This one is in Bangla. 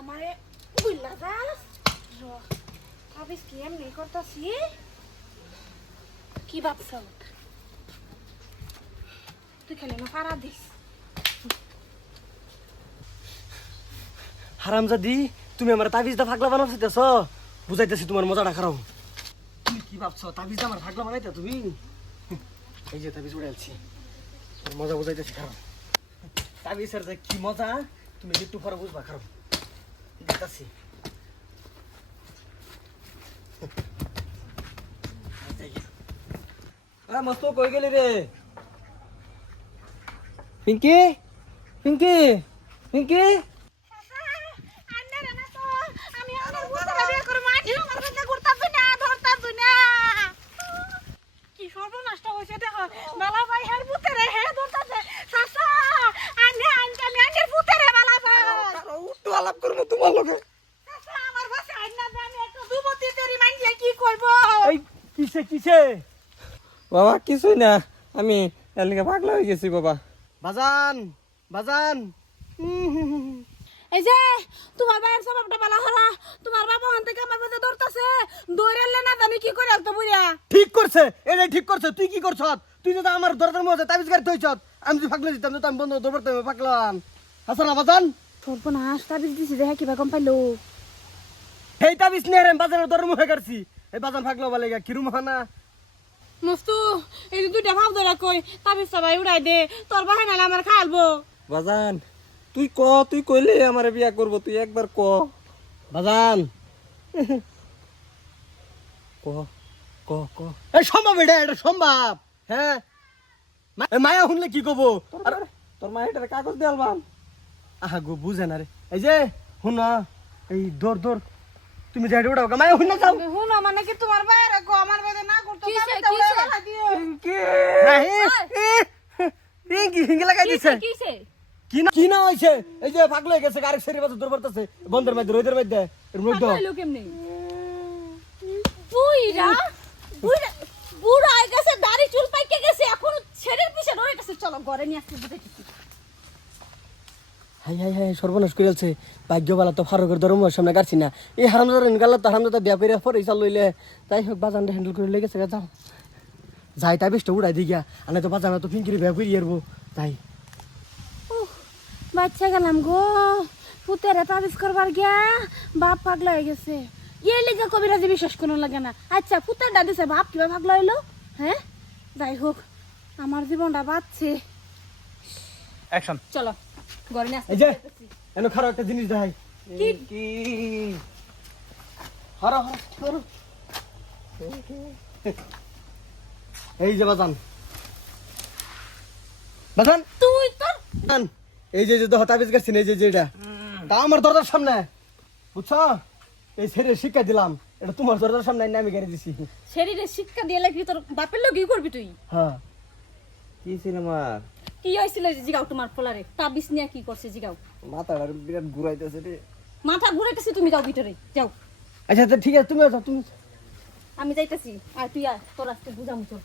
আমারে বুইলা যাস আবিস কি এমনি করতাছি কি ভাবছ তুই খালি না পারা দিস হারামজাদি তুমি আমার তাবিজটা ফাগলা বানাইতেছ বুঝাইতেছি তোমার মজাটা খারাপ তুমি কি ভাবছো তাবিজটা আমার ফাগলা বানাইতে তুমি এই যে তাবিজ উড়াইছি তোর মজা বুঝাইতেছি খারাপ তাবিজের যে কি মজা তুমি একটু পরে বুঝবা খারাপ দেখতাছি মস্ত কই গেলি রে পিঙ্কি পিঙ্কি পিঙ্কি কিসে কিসে বাবা কিছুই না আমি এলাকা পাগলা হয়ে গেছি বাবা বাজান বাজান এই যে তোমার ভাইয়ের স্বভাবটা ভালো হলা তোমার বাবা ওখান থেকে আমার কাছে ধরতেছে দৌড়ালে না জানি কি করে তো বুড়িয়া ঠিক করছে এটা ঠিক করছে তুই কি করছ তুই যদি আমার দরজার মধ্যে তাবিজ গাড়ি থইছ আমি যদি ফাগলে দিতাম তো আমি বন্ধ দৌড়তে পাকলাম হাসান বাজান তোর নাশ তাবিজ দিছি দেখে কিবা কম পাইলো এই তাবিজ নিয়ে আমি বাজারের দরের মুখে কাটছি এই বাজান ফাগলো বলে কিরম হানা মস্তু এই দুইটা ভাব ধরা কই তাবিজ সবাই উড়াই দে তোর ভাই নালে আমার খালবো বাজান তুই কইলে আমার বিয়া করব তুই একবার ক বাজান ক ক ক এই সম্ভব এটা সম্ভব হ্যাঁ মায়া শুনলে কি কব তোর মা এটা কাগজ দেলবাম আহা গো বুঝে না রে এই যে শুন এই দৌড় দৌড় তুমি যাই উঠাও মায়া শুন না যাও হুন মানে কি তোমার ভাইয়ের কো আমার ভাই না করতে হিঙ্গি লাগাই দিছে কিসে কি না হইছে এই যে পাগল হয়ে গেছে আরেক সেরি বাজে দৌড় পড়তেছে বন্ধের মধ্যে রোদের মধ্যে এর মধ্যে পাগল কেমনে বুইরা বুইরা বুড়া হয়ে গেছে দাড়ি চুল পাইকে গেছে এখন ছেড়ের পিছে রয়ে গেছে চলো ঘরে নিয়ে আসতে বুঝাইছি হাই হাই হাই সর্বনাশ করেছে ভাগ্যবালা তো ফারুকের ধর্মের সামনে কাটছি না এই হারামজাদা গাল তো হারামজাদা ব্যাপারে পরে চাল লইলে তাই হোক বাজানটা হ্যান্ডেল করে লেগেছে যাও যাই তাই বেশটা উড়াই দি গিয়া আনে তো বাজানা তো ফিঙ্কিরি ব্যাপারি এরবো তাই বাচ্চা গেলাম গো পুতেরা তাবিজ করবার গিয়া বাপ পাগলা হয়ে গেছে এই লিগা কবিরাজি বিশ্বাস কোনো লাগে না আচ্ছা পুতের দাদিছে বাপ কিভাবে পাগলা হইলো হ্যাঁ যাই হোক আমার জীবনটা বাঁচছে অ্যাকশন চলো ঘরে নিয়ে এই যে এনে খারাপ একটা জিনিস দেখাই কি হর হর এই যে বাজান বাজান তুই তোর বাজান এই যে যে হতাবিজ গেছেন এই যে যেটা তা আমার দরজার সামনে বুঝছো এই ছেড়ে শিক্ষা দিলাম এটা তোমার দরজার সামনে আমি গাড়ি দিছি শরীরে শিক্ষা দিয়ে লাগবি তোর বাপের লোক কি করবি তুই হ্যাঁ কি সিনেমা কি হয়েছিল জিগাও তোমার ফলারে তাবিজ নিয়ে কি করছে জিগাও মাথাটা বিরাট ঘুরাইতেছে রে মাথা ঘুরাইতেছি তুমি যাও ভিতরে যাও আচ্ছা ঠিক আছে তুমি যাও তুমি আমি যাইতেছি আর তুই আর তোর আজকে বুঝামু তোর